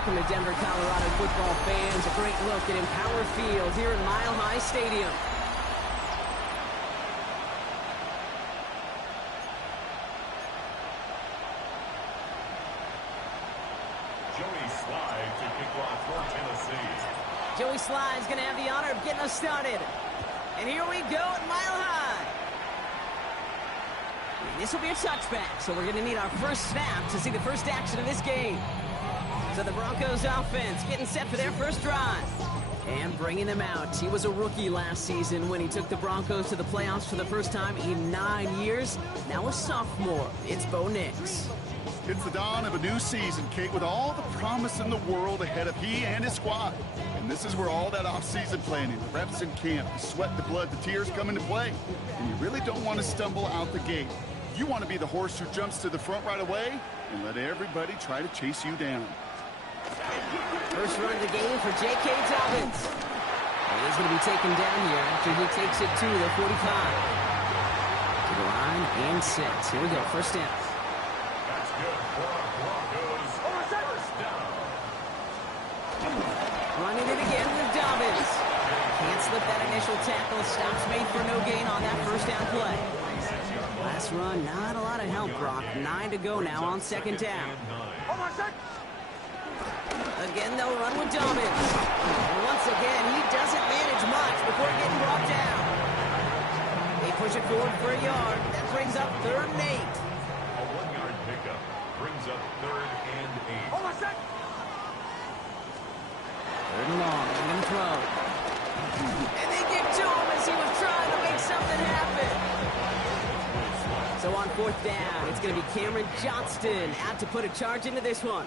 Welcome to Denver, Colorado football fans. A great look at Empower Field here in Mile High Stadium. Joey Slide to kick off for Tennessee. Joey Slide's going to have the honor of getting us started. And here we go at Mile High. And this will be a touchback, so we're going to need our first snap to see the first action of this game. So the Broncos offense getting set for their first drive. And bringing him out. He was a rookie last season when he took the Broncos to the playoffs for the first time in 9 years. Now a sophomore. It's Bo Nix. It's the dawn of a new season, Kate, with all the promise in the world ahead of he and his squad. And this is where all that off-season planning, the reps in camp, the sweat, the blood, the tears come into play. And you really don't want to stumble out the gate. You want to be the horse who jumps to the front right away and let everybody try to chase you down. First run of the game for J.K. Dobbins. And he's going to be taken down here after he takes it to the 45. To the line and set. Here we go, first down. That's good for Broncos. First down. Running it again with Dobbins. Can't slip that initial tackle. Stops made for no gain on that first down play. Last run, not a lot of help, Brock. 9 to go now on second down. Again, they'll run with Dobbins. And once again, he doesn't manage much before getting brought down. They push it forward for a yard. That brings up 3rd and 8. A 1-yard pickup brings up 3rd and 8. 3rd and long. They're going to throw. And they get to him as he was trying to make something happen. So on 4th down, it's going to be Cameron Johnston out to put a charge into this one.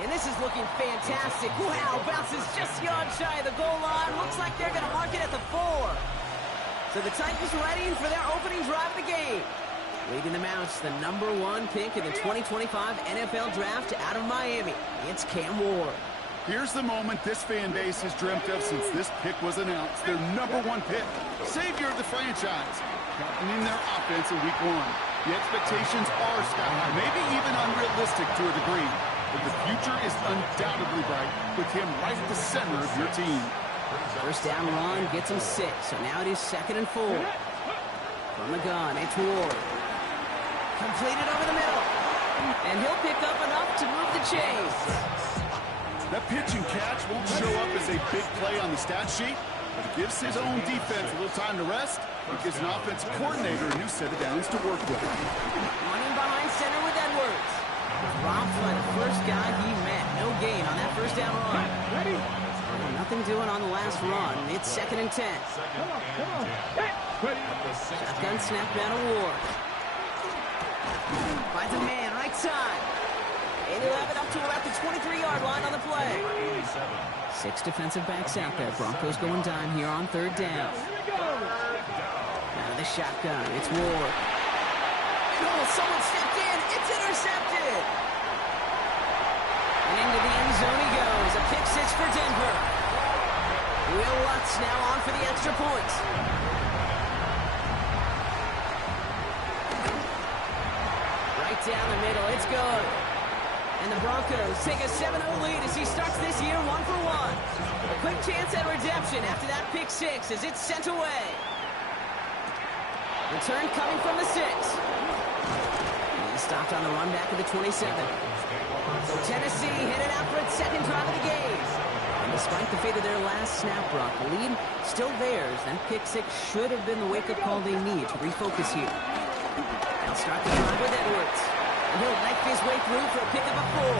And this is looking fantastic. Wow, bounces just yard shy of the goal line. Looks like they're going to mark it at the 4. So the Titans ready for their opening drive of the game. Leading them out, the #1 pick in the 2025 NFL Draft out of Miami. It's Cam Ward. Here's the moment this fan base has dreamt of since this pick was announced. Their #1 pick. Savior of the franchise. Captaining their offense in week 1. The expectations are sky high, maybe even unrealistic to a degree. But the future is undoubtedly bright with him right at the center of your team. First down run gets him 6. So now it is 2nd and 4. From the gun, it's Ward. Completed over the middle. And he'll pick up enough to move the chains. That pitch and catch won't show up as a big play on the stat sheet, but it gives his own defense a little time to rest. It gives an offensive coordinator a new set of downs to work with. Running behind center with Edwards. Dropped by the first guy he met. No gain on that first down run. Well, nothing doing on the last run. It's 2nd and 10. Shotgun snap down to Ward. Finds a man right side. And he'll have it up to about the 23-yard line on the play. 6 defensive backs out there. Broncos going dime here on 3rd down. Out of the shotgun, it's Ward. Oh, someone stepped in. It's intercepted. And into the end zone he goes. A pick 6 for Denver. Will Lutz now on for the extra point. Right down the middle. It's good. And the Broncos take a 7-0 lead as he starts this year 1 for 1. A quick chance at redemption after that pick 6 as it's sent away. Return coming from the 6. He stopped on the run back of the 27. So Tennessee headed out for its 2nd drive of the game. And despite the fate of their last snap, Brock, the lead still theirs. That pick 6 should have been the wake-up call they need to refocus here. They'll start the drive with Edwards. And he'll knife his way through for a pick of a 4.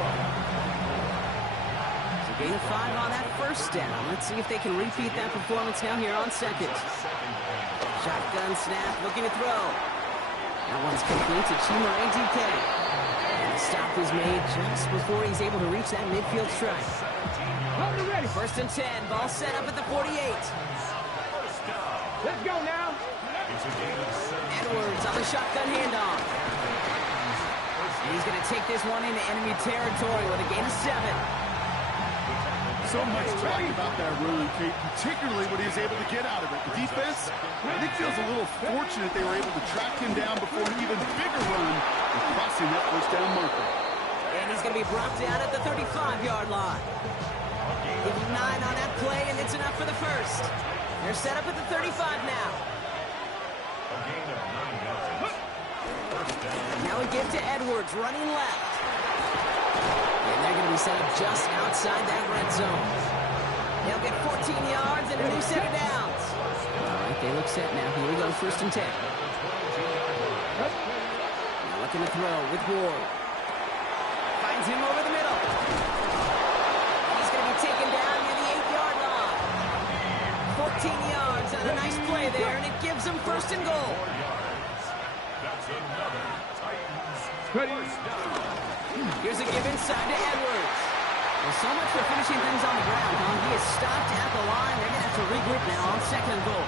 So gain of 5 on that first down. Let's see if they can repeat that performance now here on 2nd. Shotgun snap, looking to throw. That one's complete to Chimere DK. And the stop is made just before he's able to reach that midfield strike. 1st and 10, ball set up at the 48. Let's go now. Edwards on the shotgun handoff. And he's going to take this one into enemy territory with a gain of 7. So much talk about that run, Kate, particularly what he was able to get out of it. The defense, I think, feels a little fortunate they were able to track him down before an even bigger run and crossing that first down marker. And he's going to be brought down at the 35-yard line. Give him 9 on that play, and it's enough for the first. They're set up at the 35 now. A gain of 9 yards. First down. Now a give to Edwards, running left. And they're going to be set up just outside that red zone. They'll get 14 yards and a new set of downs. All right, they look set now. Here we go, first and 10. Now looking to throw with Ward. Finds him over the middle. He's going to be taken down near the 8-yard line. 14 yards on a nice play there, and it gives them first and goal. 4 yards. That's another Titans first down. Here's a give inside to Edwards. Well, so much for finishing things on the ground, huh? He is stopped at the line. They're going to have to regroup now on second and goal.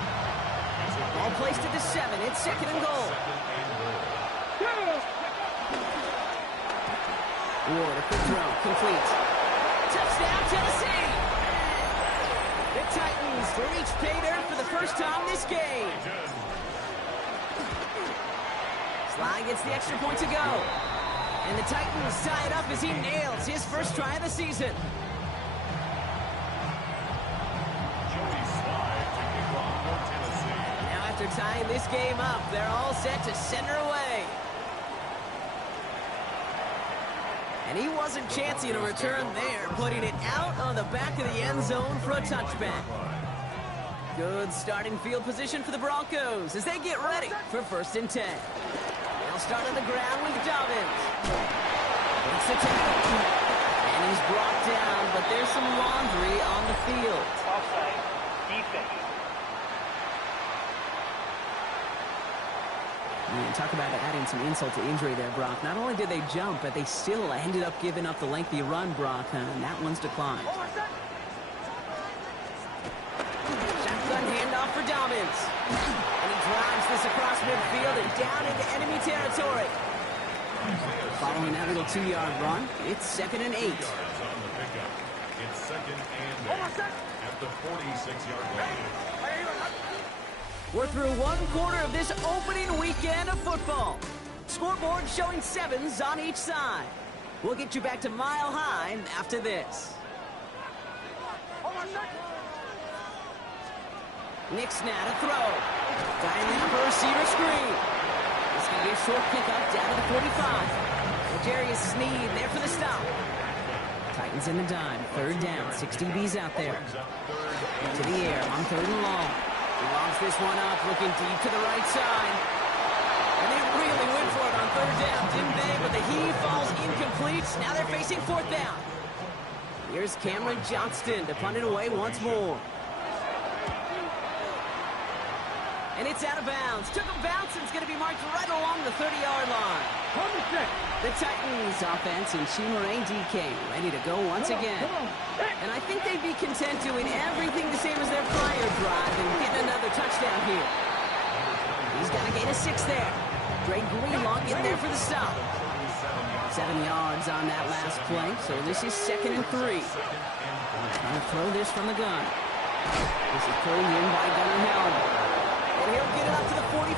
Ball placed at the 7. It's second and goal. Ward, a quick throw, complete. Touchdown, Tennessee! The Titans reach pay dirt for the first time this game. Sly gets the extra point to go. And the Titans tie it up as he nails his first try of the season. Joey Sly to kick off for Tennessee. Now after tying this game up, they're all set to send her away. And he wasn't chancing a return there, putting it out on the back of the end zone for a touchback. Good starting field position for the Broncos as they get ready for first and 10. They'll start on the ground with Dobbins. It's the tackle. And he's brought down, but there's some laundry on the field. Offside. Defense. Man, talk about adding some insult to injury there, Brock. Not only did they jump, but they still ended up giving up the lengthy run, Brock, and that one's declined. Shotgun handoff for Dobbins. And he drives this across midfield and down into enemy territory. Following that little 2-yard run, it's second and 8. Yards on the pickup. It's second and 8 at the 46-yard line. We're through one quarter of this opening weekend of football. Scoreboard showing 7s on each side. We'll get you back to Mile High after this. Nick Snad a throw. Dialing up a receiver screen. This going to be a short pickup down to the 45. Jarius Sneed there for the stop. Titans in the dime. Third down. 6 DBs out there. To the air on third and long. He lobs this one up, looking deep to the right side. And they really went for it on third down, didn't they? But the heave falls incomplete. Now they're facing fourth down. Here's Cameron Johnston to punt it away once more. And it's out of bounds. Took a bounce and it's going to be marked right along the 30-yard line. The Titans offense and Chimere DK ready to go once again. And I think they'd be content doing everything the same as their prior drive and getting another touchdown here. He's got a gain of 6 there. Dre Greenlaw getting there for the stop. 7 yards on that last play, so this is second and 3. Trying to throw this from the gun. This is pulled in by Gunnar Helm. And he'll get it up to the 44.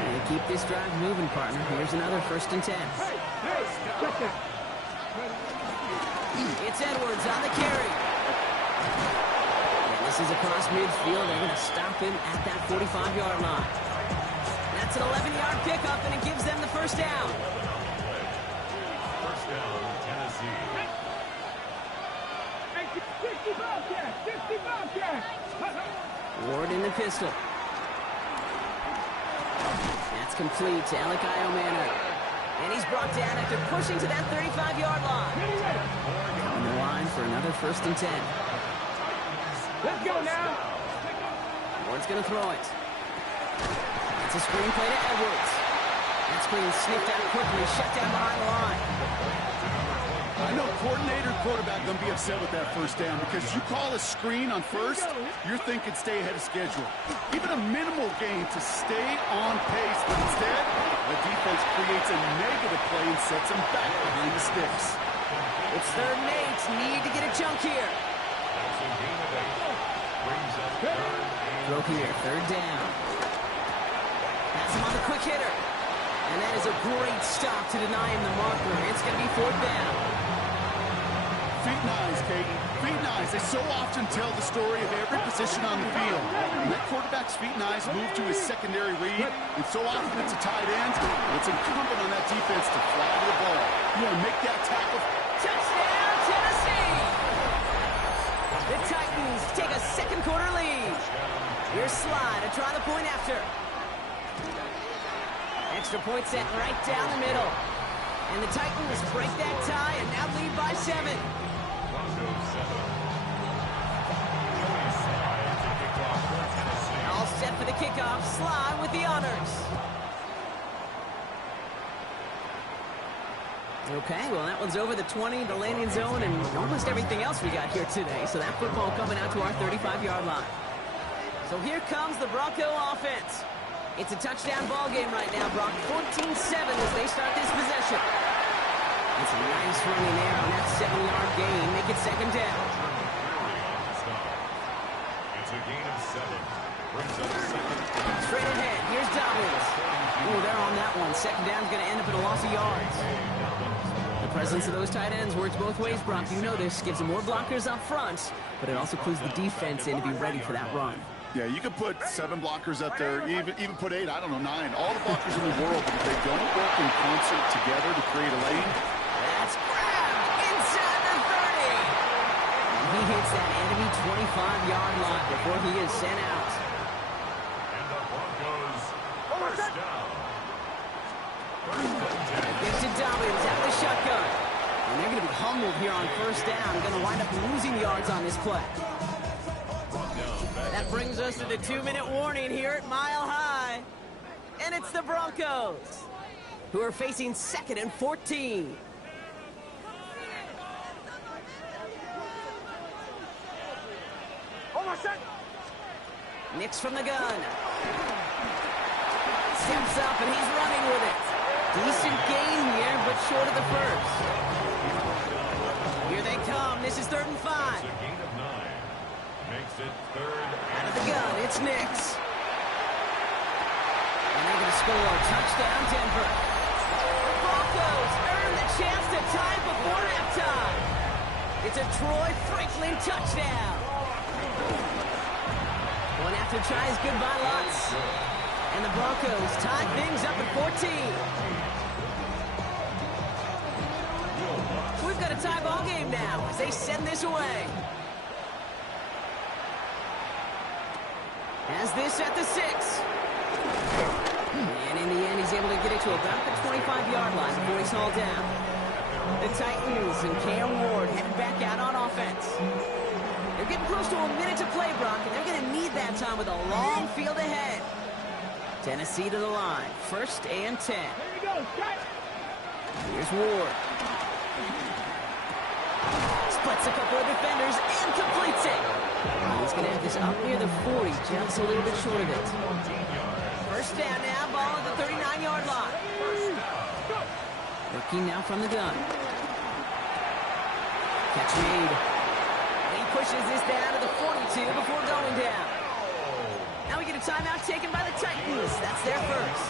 And keep this drive moving, partner. Here's another first and 10. It's Edwards on the carry. And this is across midfield. They're going to stop him at that 45-yard line. That's an 11-yard pickup, and it gives them the first down. First down, Tennessee. 50 Bobcats! Ward in the pistol. That's complete to Alec Iomana. And he's brought down after pushing to that 35-yard line. On the line for another first and 10. Let's go now! Ward's going to throw it. It's a screen play to Edwards. That screen sniffed out quickly, shut down behind the line. I know coordinator and quarterback going to be upset with that first down because you call a screen on first, you're thinking stay ahead of schedule. Even a minimal gain to stay on pace, but instead, the defense creates a negative play and sets them back behind the sticks. It's 3rd and 8. Need to get a chunk here. That's a gain of 8. Brings up 3rd and Throw here, 3rd down. Pass him on the quick hitter. And that is a great stop to deny him the marker. It's going to be 4th down. Feet and eyes, Caden. Feet and eyes. They so often tell the story of every position on the field. When that quarterback's feet and eyes move to his secondary read, and so often it's a tight end, it's incumbent on that defense to fly to the ball. You want to make that tackle. Touchdown, Tennessee! The Titans take a second quarter lead. Here's Slide to try the point after. Extra point set right down the middle. And the Titans break that tie and now lead by 7. Broncos 7. Joey Slye to kick off for Tennessee. All set for the kickoff. Slide with the honors. Okay, well, that one's over the 20, the landing zone, and almost everything else we got here today. So that football coming out to our 35-yard line. So here comes the Bronco offense. It's a touchdown ball game right now, Brock. 14-7 as they start this possession. It's a nice running there on that 7-yard gain. Make it 2nd down. It's a gain of 7. Brings up 2nd. Straight ahead. Here's Dobbins. Ooh, they're on that one. 2nd down's going to end up at a loss of yards. The presence of those tight ends works both ways, Brock. You know this. Gives them more blockers up front, but it also clues the defense in to be ready for that run. Yeah, you could put 7 blockers up there, even put 8, I don't know, 9. All the blockers in the world, but if they don't work in concert together to create a lane. That's grabbed inside the 30. And he hits that enemy 25-yard line before he is sent out. And the Broncos first down. Gives to Dobbins out of the shotgun. And they're going to be humbled here on 1st down. Going to wind up losing yards on this play. That brings us to the 2-minute warning here at Mile High. And it's the Broncos, who are facing 2nd and 14. Nix from the gun. Steps up and he's running with it. Decent gain here, but short of the first. Here they come. This is 3rd and 5. It's a gain of 9. Makes it 3rd Out of the gun, it's Nix. And they're going to score. Touchdown, Denver. The Broncos earn the chance to tie before halftime. It's a Troy Franklin touchdown. One after tries good by lots. And the Broncos tie things up at 14. We've got a tie ball game now as they send this away. Has this at the 6. And in the end, he's able to get it to about the 25-yard line before he's hauled down. The Titans and Cam Ward headed back out on offense. They're getting close to a minute to play, Brock, and they're going to need that time with a long field ahead. Tennessee to the line. 1st and 10. Here's Ward. Splits a couple of defenders and completes it. He's going to have this up near the 40, just a little bit short of it. 1st down now, ball at the 39-yard line. Working now from the gun. Catch made. He pushes this down to the 42 before going down. Now we get a timeout taken by the Titans. That's their first.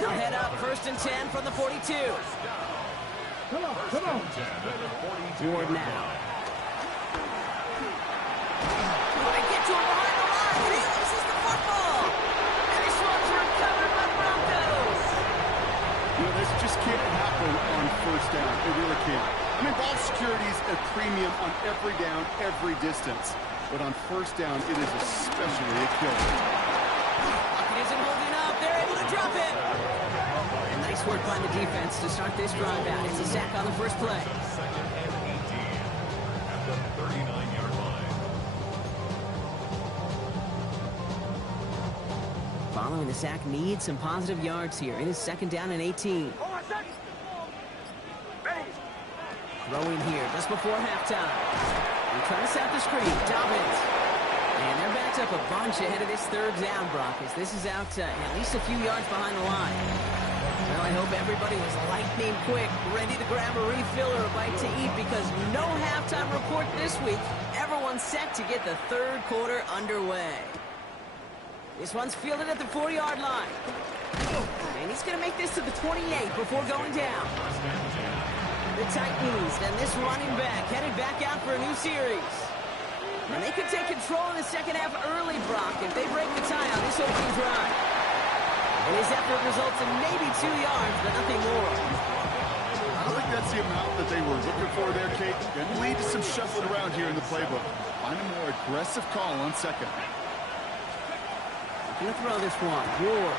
They'll head up 1st and 10 from the 42. Come on. Ward now. They get to him behind the line, and he loses the football. And this one's recovered by the Broncos. You know, this just can't happen on 1st down. It really can't. I mean, ball security is a premium on every down, every distance. But on 1st down, it is especially a killer. It isn't holding up. They're able to drop it. And nice work by the defense to start this drive out. It's a sack on the first play. 2nd and 18 at the 39-yard line. Following the sack needs some positive yards here. It is 2nd down and 18. Throwing here just before halftime. They're trying to set the screen. Dobbins. And they're backed up a bunch ahead of this third down, Brock, as this is out at least a few yards behind the line. Well, I hope everybody was lightning quick, ready to grab a refill or a bite to eat, because no halftime report this week. Everyone's set to get the third quarter underway. This one's fielded at the 4-yard line. And he's going to make this to the 28 before going down. The Titans and this running back headed back out for a new series. And they could take control in the second half early, Brock, if they break the tie on this opening drive. And his effort results in maybe 2 yards, but nothing more. I don't think that's the amount that they were looking for there, Kate. Going to lead to some shuffling around here in the playbook. Find a more aggressive call on second. Going to throw this one. Ward.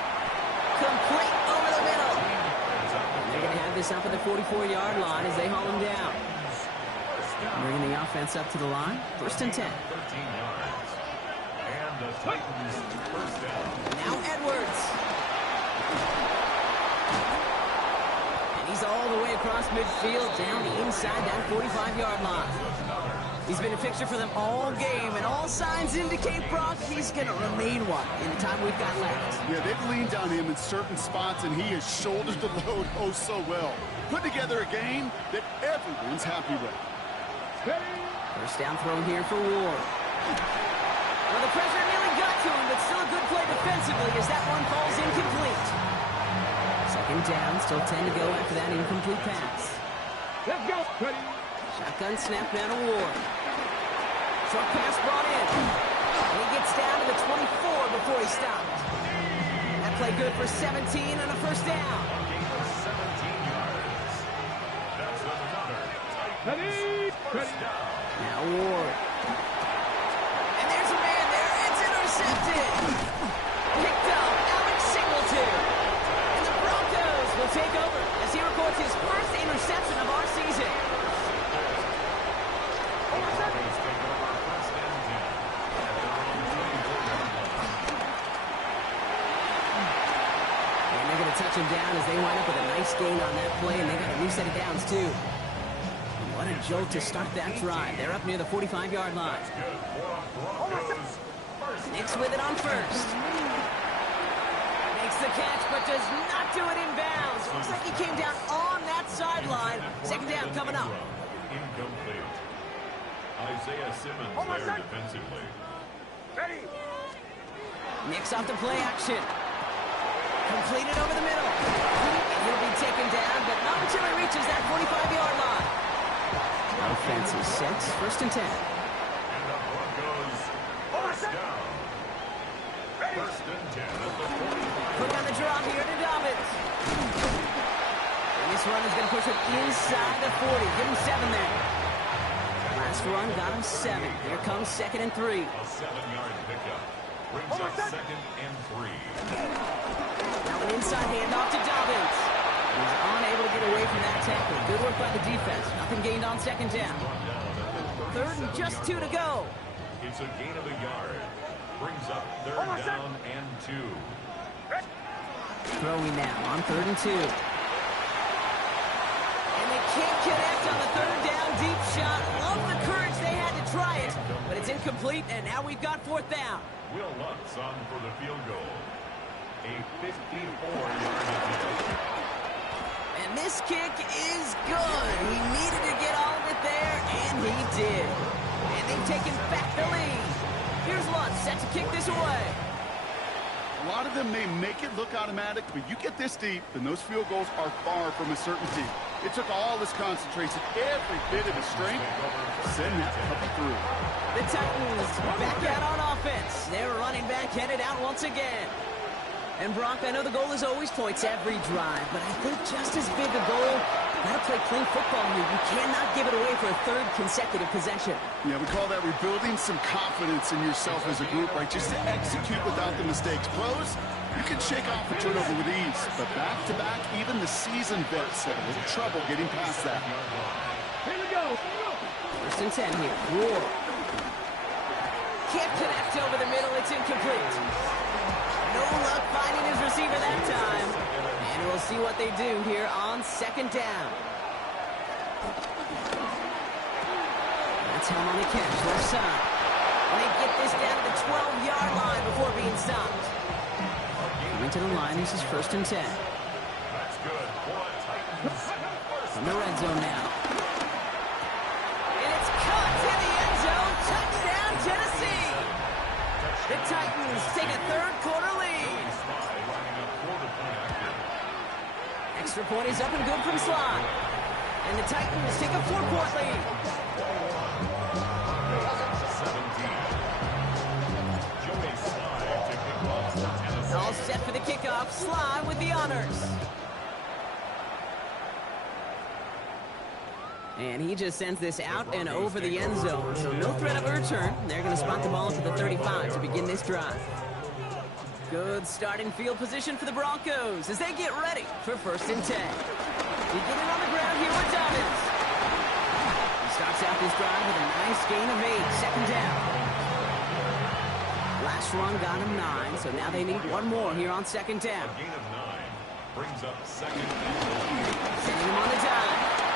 Complete over the middle. And they're going to have this up at the 44-yard line as they haul him down. Bringing the offense up to the line. 1st and 10. 13 yards. And the Titans first down. Now Edwards. And he's all the way across midfield down the inside that 45-yard line. He's been a fixture for them all game, and all signs indicate, Brock, he's going to remain one in the time we've got left. Yeah, they've leaned on him in certain spots, and he has shouldered the load oh so well. Put together a game that everyone's happy with. First down throw here for Ward. Well, the pressure nearly got to him, but still a good play defensively as that one falls incomplete. Second down, still 10 to go after that incomplete pass. Let's go. Ready. Shotgun snap down to Ward. Short pass brought in. And he gets down to the 24 before he stopped. That play good for 17 and a first down. 17 yards. That's another Ready. first down. Now Ward. And there's a man there. It's intercepted. Picked up Alex Singleton. And the Broncos will take over as he records his first interception of our season. Touch him down as they wind up with a nice gain on that play, and they got a new set of downs too. And what a jolt to start that drive. They're up near the 45-yard line. Knicks with it on first. Makes the catch, but does not do it in bounds. Looks like he came down on that sideline. Second down coming up. Incomplete. Isaiah Simmons there defensively. Ready. Knicks off the play action. Completed over the middle. And he'll be taken down, but not until he reaches that 45-yard line. Offense is set. 1st and 10. And the Broncos first down. First and 10 at the 45. Put on the draw here to Dobbins. And this run is going to push him inside the 40. Give him 7 there. Last run got him 7. Here comes 2nd and 3. A 7-yard pickup. Brings up 2nd and 3. Now an inside handoff to Dobbins. He's unable to get away from that tackle. Good work by the defense. Nothing gained on 2nd down. 3rd and just 2 to go. It's a gain of a yard. Brings up 3rd down and 2. Throwing now on 3rd and 2. And they can't connect on the 3rd down deep shot. Love the courage they had to try it, but it's incomplete, and now we've got 4th down. Will Lutz on for the field goal. A 54-yard attempt. And this kick is good. He needed to get all of it there, and he did. And they've taken back the lead. Here's Lutz set to kick this away. A lot of them may make it look automatic, but you get this deep, and those field goals are far from a certainty. It took all his concentration, every bit of his strength, to send that puppy through. The Titans back out on offense. Their running back headed out once again. And Brock, I know the goal is always points every drive, but I think just as big a goal, you got to play clean football here. You cannot give it away for a 3rd consecutive possession. Yeah, we call that rebuilding some confidence in yourself as a group, right? Just to execute without the mistakes. Pros, you can shake off a turnover with ease, but back-to-back, even the seasoned vets have a little trouble getting past that. Here we go. 1st and 10 here. Ward. Can't connect over the middle. It's incomplete. No luck finding his receiver that time. And we'll see what they do here on 2nd down. That's him on the catch, left side. And they get this down to the stopped. Coming to the line, this is 1st and 10. That's good. Boy, Titans. From the red zone now. And it's caught in the end zone. Touchdown, Tennessee. The Titans take a third-quarter lead. Extra point is up and good from Sly. And the Titans take a 4-point lead. 17. All set for the kickoff. Sly with the honors. And he just sends this out and over the end zone. So no threat of a return. They're going to spot the ball to the 35 to begin this drive. Good starting field position for the Broncos as they get ready for 1st and 10. Beginning on the ground here with Dobbins. He starts out this drive with a nice gain of 8, 2nd down. Last run got him 9, so now they need one more here on 2nd down. A gain of 9 brings up 2nd and goal. Sending him on the dime.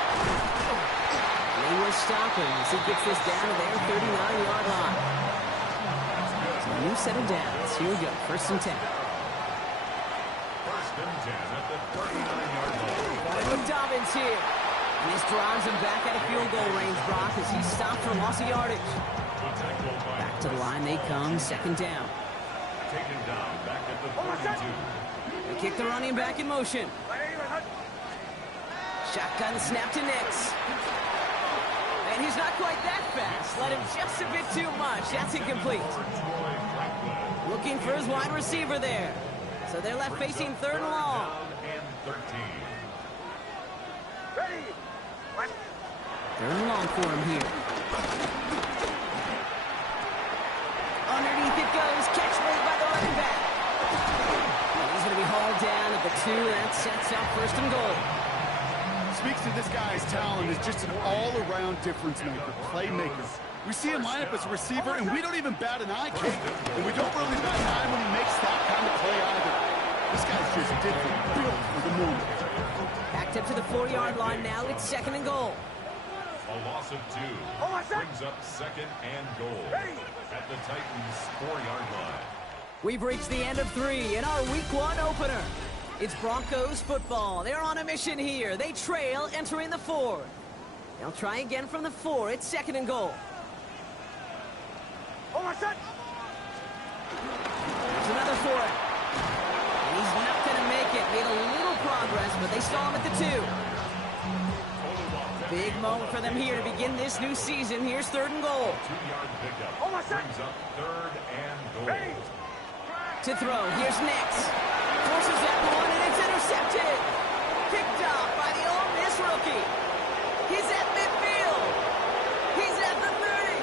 They will stop him as he gets this down to their 39-yard line. So a new set of downs. Here we go, 1st and 10. 1st and 10 at the 39-yard line. With Dobbins here. And this drives him back out of field goal range, Brock, as he's stopped for loss of yardage. Back to the line they come, 2nd down. Taken down back at the 42. They kick the running back in motion. Shotgun snap to Nix. And he's not quite that fast. Let him just a bit too much. That's incomplete. Looking for his wide receiver there. So they're left facing 3rd and long. And 13. 3rd and long for him here. Underneath it goes. Catch made by the running back. And he's going to be hauled down at the 2. That sets up 1st and goal. Speaks to this guy's talent as just an all-around difference maker, playmaker. We see him line up as a receiver, and we don't even bat an eye, Kate. And we don't really bat an eye when he makes that kind of play either. This guy's just different, built for the moment. Backed up to the 4-yard line now. It's 2nd and goal. A loss of 2 brings up 2nd and goal at the Titans' 4-yard line. We've reached the end of 3 in our Week 1 opener. It's Broncos football. They're on a mission here. They trail entering the 4th. They'll try again from the 4. It's 2nd and goal. There's another for it. And he's not going to make it. Made a little progress, but they stall him at the 2. Big moment for them here to begin this new season. Here's 3rd and goal. 2-yard pickup brings up 3rd and goal. To throw. Here's Nix. Forces that one, and it's intercepted. Picked off by the Ole Miss rookie. He's at midfield. He's at the 30.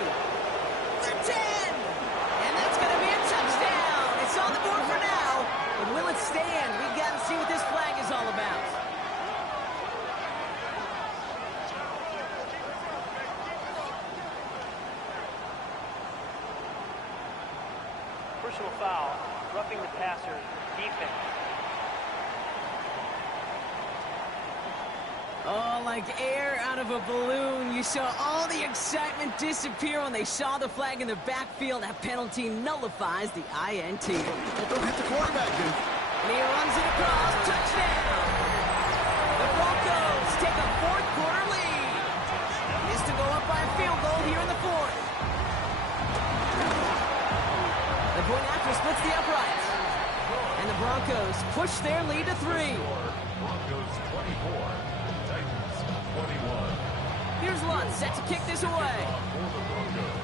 The 10. And that's going to be a touchdown. It's on the board for now. But will it stand? We've got to see what this flag is all about. Personal foul, roughing the passer, defense. Oh, like air out of a balloon. You saw all the excitement disappear when they saw the flag in the backfield. That penalty nullifies the INT. Well, don't hit the quarterback, dude. And he runs it across. Touchdown! The Broncos take a 4th-quarter lead. This to go up by a field goal here in the 4th. The point after splits the uprights. And the Broncos push their lead to 3. Broncos 24, Titans 21. Here's Lutz set to kick this away. For the Broncos.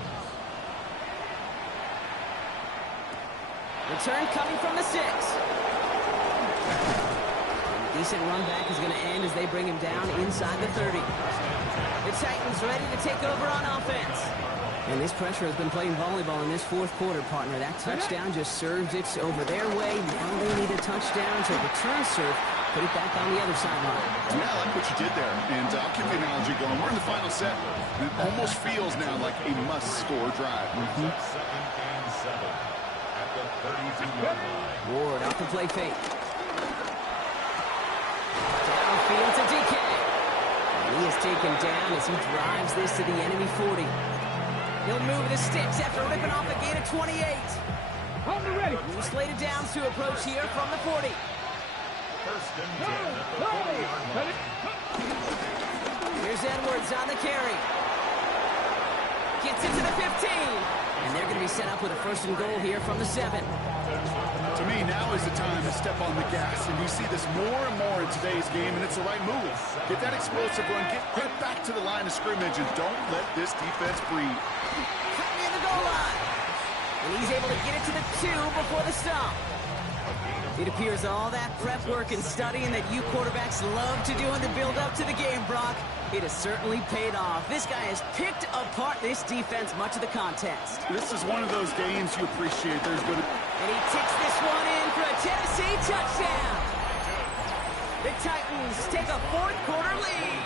Return coming from the 6. A decent run back is going to end as they bring him down inside the 30. The Titans ready to take over on offense. And this pressure has been playing volleyball in this 4th quarter, partner. That touchdown just serves it over their way. Now they need a touchdown to return serve, put it back on the other sideline. Yeah, I like what you did there. And I'll keep the analogy going. We're in the final set. It almost feels now like a must-score drive. 2nd and 7 at the 32-yard line. Ward off the play fake. Downfield to DK. And he is taken down as he drives this to the enemy 40. He'll move the sticks after ripping off a gain of 28. On the ready. New slated downs to approach here from the 40. First and 10 at the 40-yard line. Here's Edwards on the carry. Gets it to the 15. And they're going to be set up with a first and goal here from the 7. To me, now is the time to step on the gas, and you see this more and more in today's game, and it's the right move. Get that explosive run, get right back to the line of scrimmage, and don't let this defense breathe. Cut near the goal line. And he's able to get it to the 2 before the stop. It appears all that prep work and studying that you quarterbacks love to do in the build-up to the game, Brock, it has certainly paid off. This guy has picked apart this defense much of the contest. This is one of those games you appreciate. There's going to... And he ticks this one in for a Tennessee touchdown. The Titans take a fourth-quarter lead.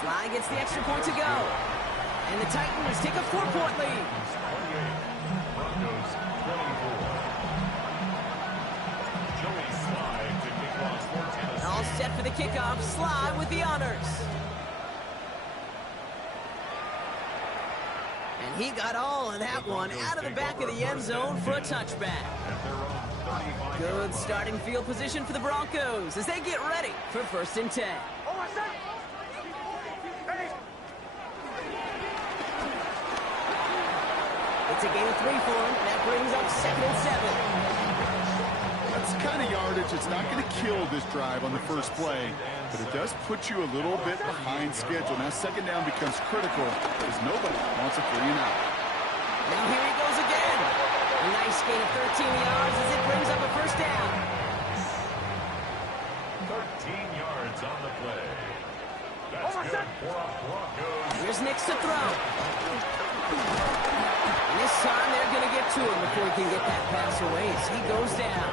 Sly gets the extra point to go. And the Titans take a 4-point lead. 28, Broncos 24. Joey Sly to kick off for Tennessee. All set for the kickoff. Sly with the honors. And he got all of that one out of the back of the end zone for a touchback. Good starting field position for the Broncos as they get ready for first and 10. It's a gain of 3 for him. That brings up 2nd and 7. That's the kind of yardage that's not going to kill this drive on the first play, but it does put you a little bit behind schedule. Now second down becomes critical because nobody wants a 3 and out. Now here he goes again. A nice gain of 13 yards as it brings up a first down. 13 yards on the play. That's good for a Broncos. Here's Nix to throw. And this time they're going to get to him before he can get that pass away as he goes down.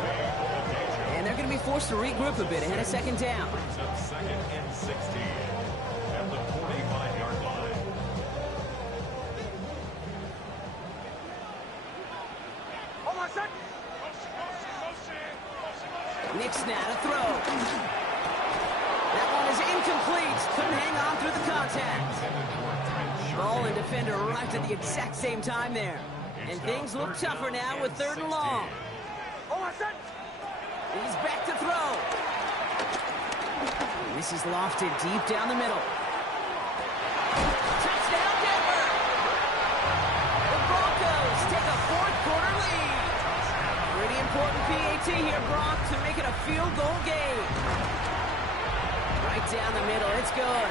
And they're going to be forced to regroup a bit ahead of second down. Second and 16 at the 45-yard line. Nix now to throw. That one is incomplete. Couldn't hang on through the contact. Ball and defender arrived at the exact same time there. And things look tougher now with 3rd and long. He's back to throw. This is lofted deep down the middle. Touchdown, Denver! The Broncos take a fourth-quarter lead. Pretty important PAT here, Brock, to make it a field goal game. Right down the middle, it's good.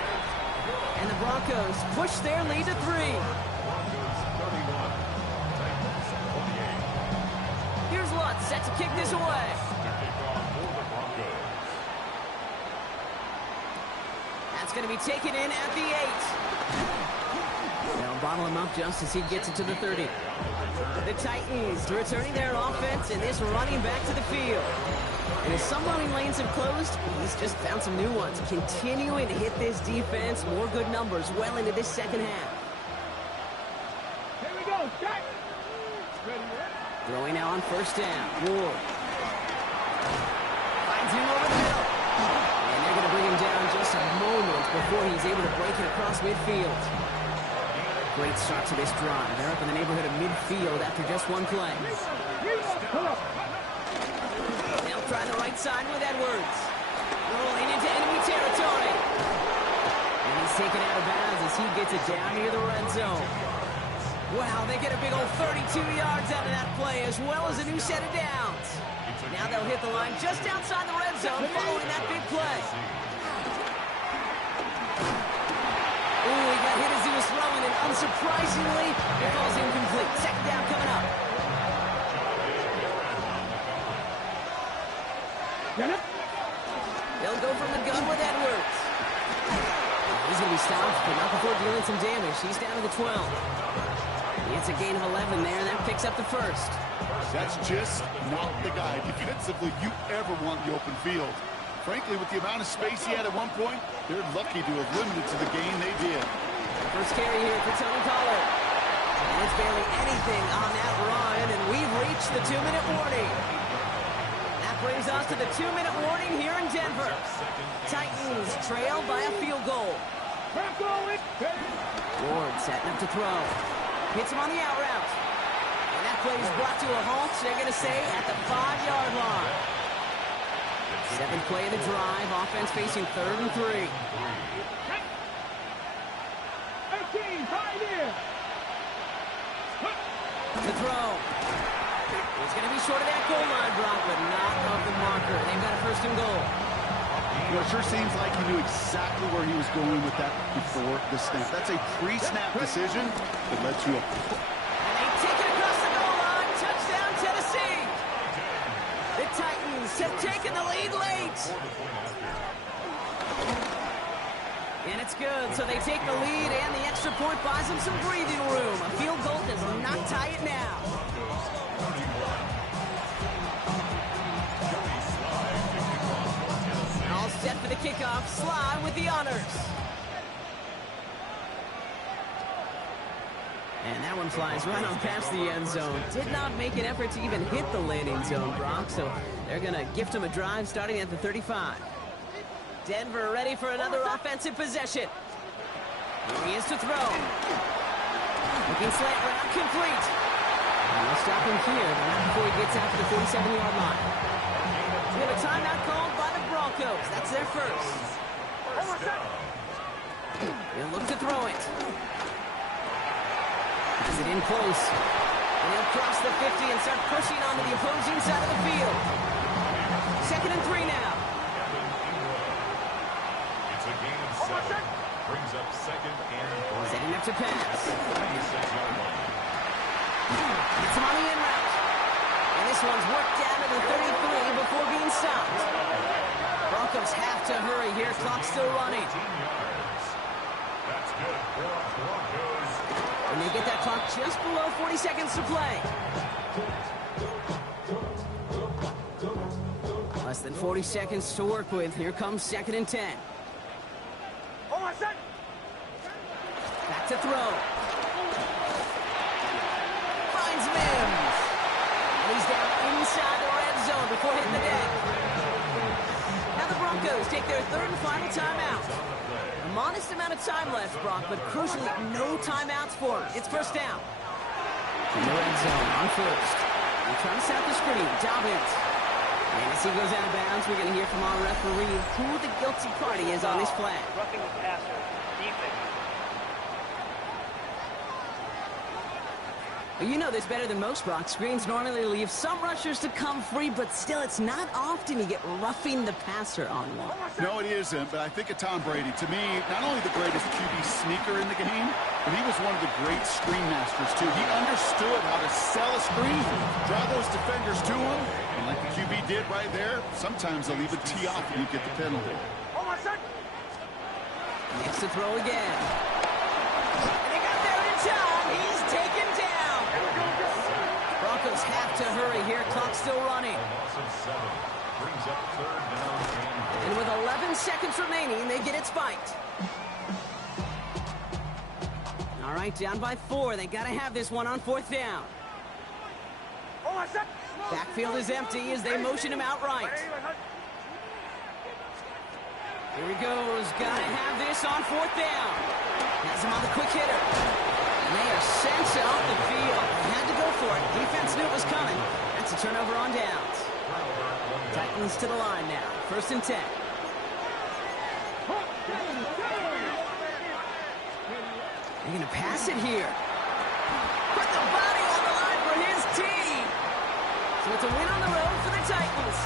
And the Broncos push their lead to 3. Broncos 31, Titans 28. Here's Lutz set to kick this away. That's going to be taken in at the 8. They'll bottle him up just as he gets it to the 30. The Titans returning their offense and this running back to the field. And as some running lanes have closed, he's just found some new ones, continuing to hit this defense more good numbers well into this second half. Here we go, Jack. Ready, Throwing now on first down. Ward finds him over the middle. And they're going to bring him down just a moment before he's able to break it across midfield. Great start to this drive. They're up in the neighborhood of midfield after just one play. They'll try the right side with Edwards. Rolling into enemy territory. And he's taken out of bounds as he gets it down near the red zone. Wow, they get a big old 32 yards out of that play, as well as a new set of downs. Now they'll hit the line just outside the red zone following that big play. Ooh, he got hit as he was throwing, and unsurprisingly, it falls incomplete. Second down coming up. They'll go from the gun with Edwards. He's going to be stopped, but not before dealing some damage. He's down to the 12. It's a gain of 11 there, and that picks up the first. That's just not the guy defensively you ever want in the open field. Frankly, with the amount of space he had at one point, they're lucky to have limited to the gain they did. First carry here for Tony Pollard. And it's barely anything on that run, and we've reached the 2-minute warning. That brings us to the 2-minute warning here in Denver. Titans trail by a field goal. Ward setting up to throw. Hits him on the out route. that play is brought to a halt. They're going to say at the 5-yard line. 7th play of the drive. Offense facing 3rd and 3. 18, pioneer. To throw. He's going to be short of that goal line, Brock, but not of the marker. They've got a 1st and goal. You know, it sure seems like he knew exactly where he was going with that before the snap. That's a pre-snap decision that led to a... And they take it across the goal line. Touchdown, Tennessee. The Titans have taken the lead late. And it's good. So they take the lead, and the extra point buys them some breathing room. A field goal does not tie it now. All set for the kickoff. Sly with the honors. And that one flies right on past the end zone. Did not make an effort to even hit the landing zone, Brock. So they're going to gift him a drive starting at the 35. Denver ready for another offensive possession. Here he is to throw. Looking slant route, complete. And they'll stop him here, but not before he gets out to the 47-yard line. We have a timeout called by the Broncos. That's their first. He'll look to throw it. Has it in close. And he'll cross the 50 and start pushing onto the opposing side of the field. 2nd and 3 now. It's a gain of 7. Brings up 2nd and 3. Setting up to pass. Gets him on the in route. And this one's worked down to the 33 before being stopped. Broncos have to hurry here. Clock's still running. 18 yards. That's good for Broncos. And they get that clock just below 40 seconds to play. Less than 40 seconds to work with. Here comes 2nd and 10. Back to throw. Finds Mims. And he's down inside the red zone before hitting the deck. Now the Broncos take their 3rd and final timeout. A modest amount of time left, Brock, but crucially, no timeouts for him. It's 1st down. In the red zone on 1st. They're trying to set up the screen. Dobbins. And as he goes out of bounds, we're going to hear from our referee who the guilty party is on this play. Roughing the passer. Defense. Well, you know this better than most, Brock. Screens normally leave some rushers to come free, but still, it's not often you get roughing the passer on one. No, it isn't, but I think of Tom Brady. To me, not only the greatest QB sneaker in the game, but he was one of the great screen masters, too. He understood how to sell a screen, draw those defenders to him, and like the QB did right there, sometimes they'll even tee off and you get the penalty. Next to throw again. And they got there in time. He's taken down. Broncos have to hurry here. Clock's still running. Loss of 7. Brings up 3rd down. And with 11 seconds remaining, they get it spiked. All right, down by 4. They got to have this one on 4th down. Backfield is empty as they motion him outright. Here he goes. Got to have this on 4th down. Has him on the quick hitter. And they are sent off the field. Had to go for it. Defense knew it was coming. That's a turnover on downs. Titans to the line now. 1st and 10. They're going to pass it here. Put the body on the line for his team. So it's a win on the road for the Titans.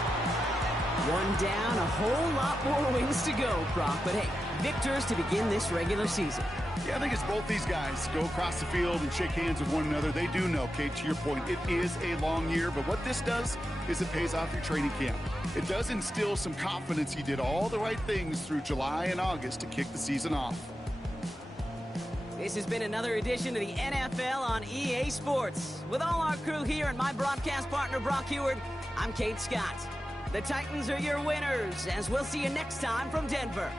One down, a whole lot more wins to go, Brock. But hey, victors to begin this regular season. Yeah, I think it's both these guys go across the field and shake hands with one another. They do know, Kate, to your point, it is a long year, but what this does is it pays off your training camp. It does instill some confidence he did all the right things through July and August to kick the season off. This has been another edition of the NFL on EA Sports. With all our crew here and my broadcast partner, Brock Heward, I'm Kate Scott. The Titans are your winners, as we'll see you next time from Denver.